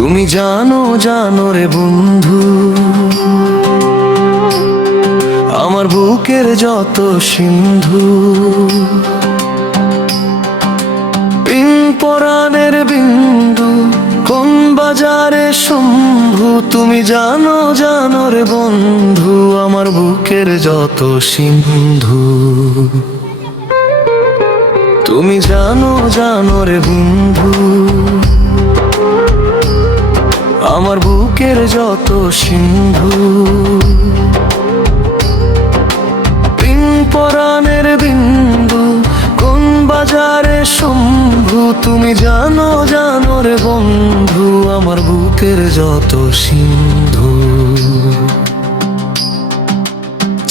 তুমি জানো জানো রে বন্ধু, আমার বুকের যত সিন্ধু, পরাণের বিন্দু, কোন বাজারে শম্ভু। তুমি জানো জানো রে বন্ধু, আমার বুকের যত সিন্ধু। তুমি জানো জানো রে বন্ধু, আমার বুকের যত সিন্ধু, পরাণের বিন্দু, কোন বাজারে শম্ভু। তুমি জানো জানো রে বন্ধু, আমার বুকের যত সিন্ধু।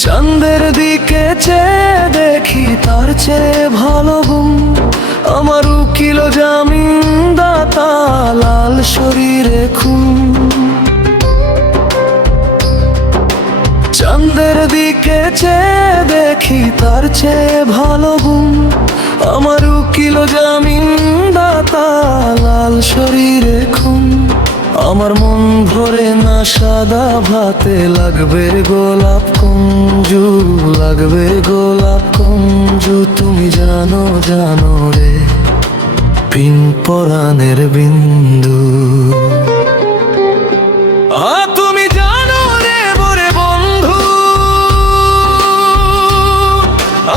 চাঁদের দিকে চেয়ে দেখি তার চেয়ে ভালো গুণ, আমার উকিল জামিনদাতা লাল শরীরে খুন। চাঁদের দিকে চেয়ে দেখি তার চেয়ে ভালো গুণ, আমার উকিল জামিনদাতা লাল শরীরে খুন। আমার মন ভরে না সাদা ভাতে, লাগবে গোলাপ কুঞ্জু, লাগবে গোলাপ কুঞ্জু। তুমি জানো জানো রে পিন পরাণের বিন্দু। তুমি জানো রে মোরে বন্ধু,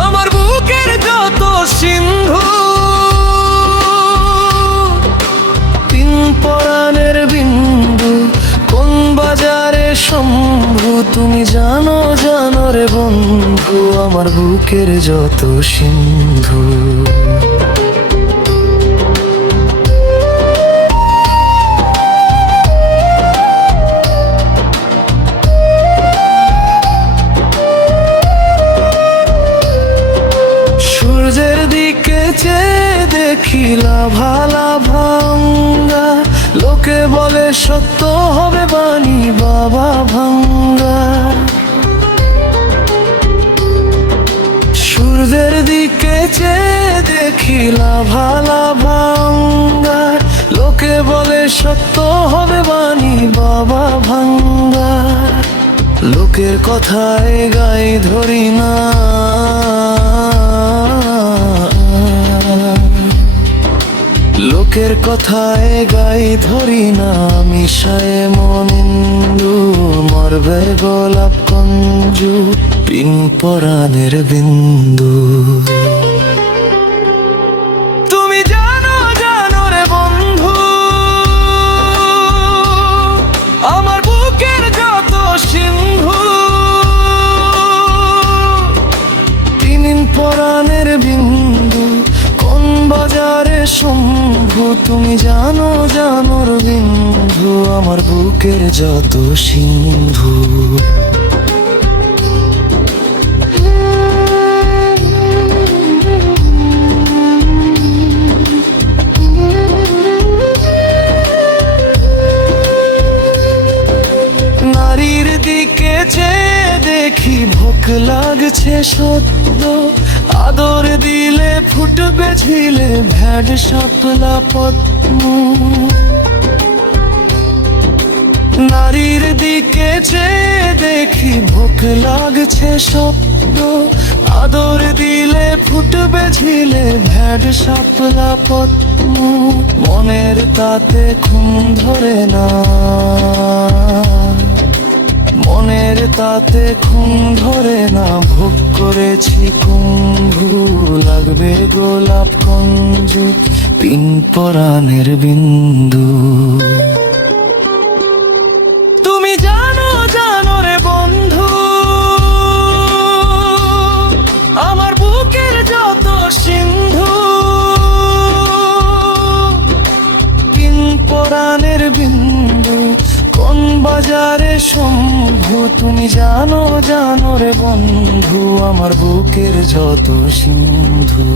আমার বুকের যত সিন্ধু, তিন পরাণের বিন্দু, কোন বাজারে শম্ভু। তুমি জানো জানো রে বন্ধু, আমার বুকের যত সিন্ধু। সূর্যের দিকে চেয়ে দেখি লাভা লাভাঙ্গা, লোকে বলে সত্য হবে বাণী বাবা ভাঙ্গা। সূর্যের দিকে চেয়ে দেখি লাভা লাভাঙ্গা, লোকে বলে সত্য হবে বাণী বাবা ভাঙ্গা। লোকের কথায় গাই ধরি না, লোকের কথায় গাই ধরি না, মিশায় মনিন্দু, মরবে গোলাপ কুঞ্জু, পিন পরাণের বিন্দু। তুমি জানো জানো রে বন্ধু, আমার বুকের যত সিন্ধু, তিন পরাণের বিন্দু, কোন বাজারে শম্ভু। তুমি জানো জানো রে বিন্দু, আমার বুকের যত সিন্ধু। নারীর দিকে চেয়ে দেখি ভোক লাগছে সদ্য, আদর দিলে ফুটবে ঝিলে ভ্যাড শাপলা পদ্ম। নারীর দিকে চেয়ে দেখি ভোক লাগছে সদ্য, আদর দিলে ফুটবে ঝিলে ভ্যাড শাপলা পদ্ম। মনের তাতে খুন ধরে না, মনের তাতে খুন ধরে না, ভোগ করেছি কুম্ভু, লাগবে গোলাপ কুঞ্জু, পিন পরাণের বিন্দু। তুমি জানো জানো রে বন্ধু, আমার বুকের যত সিন্ধু, পিন পরাণের বিন্দু, কোন বাজারে শম্ভু। তুমি জানো জানো রে বন্ধু, আমার বুকের যত সিন্ধু।